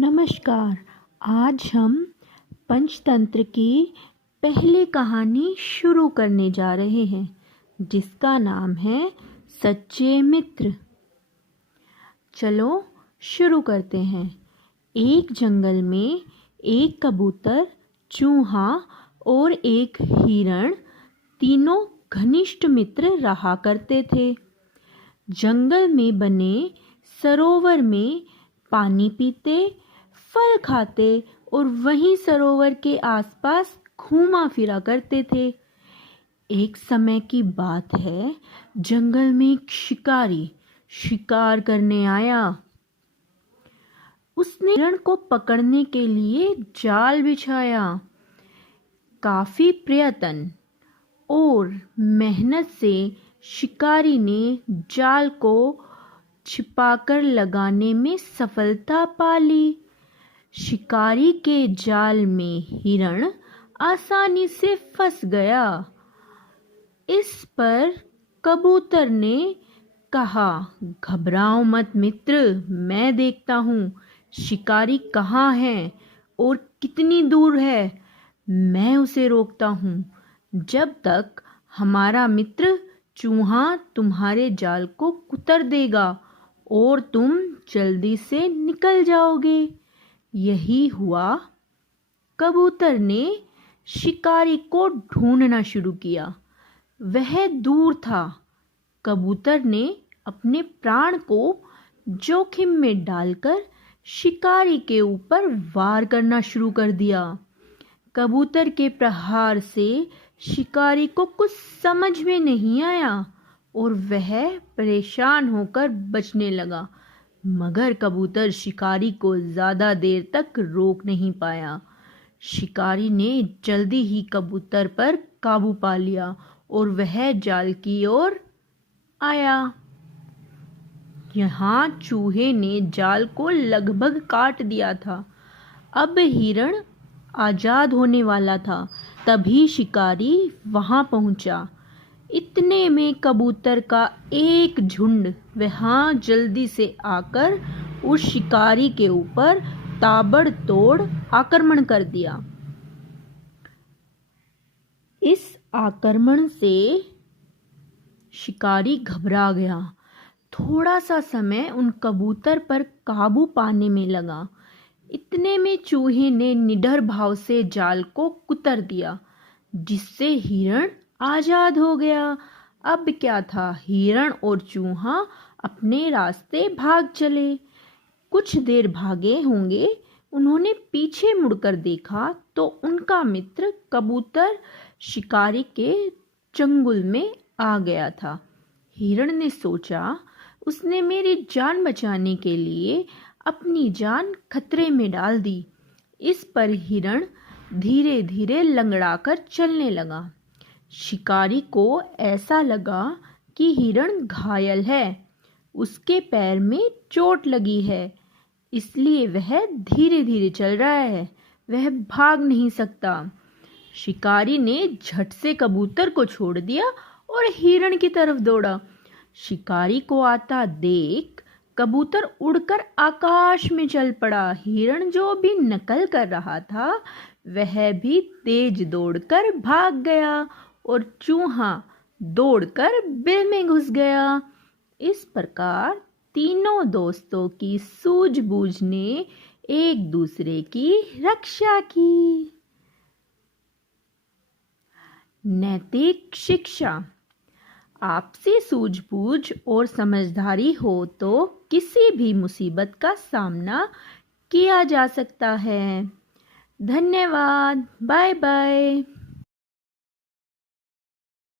नमस्कार। आज हम पंचतंत्र की पहली कहानी शुरू करने जा रहे हैं, जिसका नाम है सच्चे मित्र। चलो शुरू करते हैं। एक जंगल में एक कबूतर, चूहा और एक हिरण तीनों घनिष्ठ मित्र रहा करते थे। जंगल में बने सरोवर में पानी पीते, फल खाते और वहीं सरोवर के आसपास घूमा फिरा करते थे। एक समय की बात है, जंगल में एक शिकारी शिकार करने आया। उसने हिरण को पकड़ने के लिए जाल बिछाया। काफी प्रयत्न और मेहनत से शिकारी ने जाल को छिपाकर लगाने में सफलता पा ली। शिकारी के जाल में हिरण आसानी से फंस गया। इस पर कबूतर ने कहा, घबराओ मत मित्र, मैं देखता हूँ शिकारी कहाँ है और कितनी दूर है। मैं उसे रोकता हूँ जब तक हमारा मित्र चूहा तुम्हारे जाल को कुतर देगा और तुम जल्दी से निकल जाओगे। यही हुआ। कबूतर ने शिकारी को ढूंढना शुरू किया। वह दूर था। कबूतर ने अपने प्राण को जोखिम में डालकर शिकारी के ऊपर वार करना शुरू कर दिया। कबूतर के प्रहार से शिकारी को कुछ समझ में नहीं आया और वह परेशान होकर बचने लगा, मगर कबूतर शिकारी को ज़्यादा देर तक रोक नहीं पाया। शिकारी ने जल्दी ही कबूतर पर काबू पा लिया और वह जाल की ओर आया। यहाँ चूहे ने जाल को लगभग काट दिया था। अब हिरण आजाद होने वाला था। तभी शिकारी वहां पहुंचा। इतने में कबूतर का एक झुंड वहां जल्दी से आकर उस शिकारी के ऊपर ताबड़तोड़ आक्रमण कर दिया। इस आक्रमण से शिकारी घबरा गया। थोड़ा सा समय उन कबूतर पर काबू पाने में लगा। इतने में चूहे ने निडर भाव से जाल को कुतर दिया, जिससे हिरण आजाद हो गया। अब क्या था, हिरण और चूहा अपने रास्ते भाग चले। कुछ देर भागे होंगे, उन्होंने पीछे मुड़कर देखा तो उनका मित्र कबूतर शिकारी के चंगुल में आ गया था। हिरण ने सोचा, उसने मेरी जान बचाने के लिए अपनी जान खतरे में डाल दी। इस पर हिरण धीरे धीरे लंगड़ाकर चलने लगा। शिकारी को ऐसा लगा कि हिरण घायल है, उसके पैर में चोट लगी है, इसलिए वह धीरे धीरे चल रहा है, वह भाग नहीं सकता। शिकारी ने झट से कबूतर को छोड़ दिया और हिरण की तरफ दौड़ा। शिकारी को आता देख कबूतर उड़कर आकाश में चल पड़ा। हिरण जो भी नकल कर रहा था, वह भी तेज दौड़कर भाग गया और चूहा दौड़कर बिल में घुस गया। इस प्रकार तीनों दोस्तों की सूझबूझ ने एक दूसरे की रक्षा की। नैतिक शिक्षा। आपसी सूझबूझ और समझदारी हो तो किसी भी मुसीबत का सामना किया जा सकता है। धन्यवाद। Bye bye.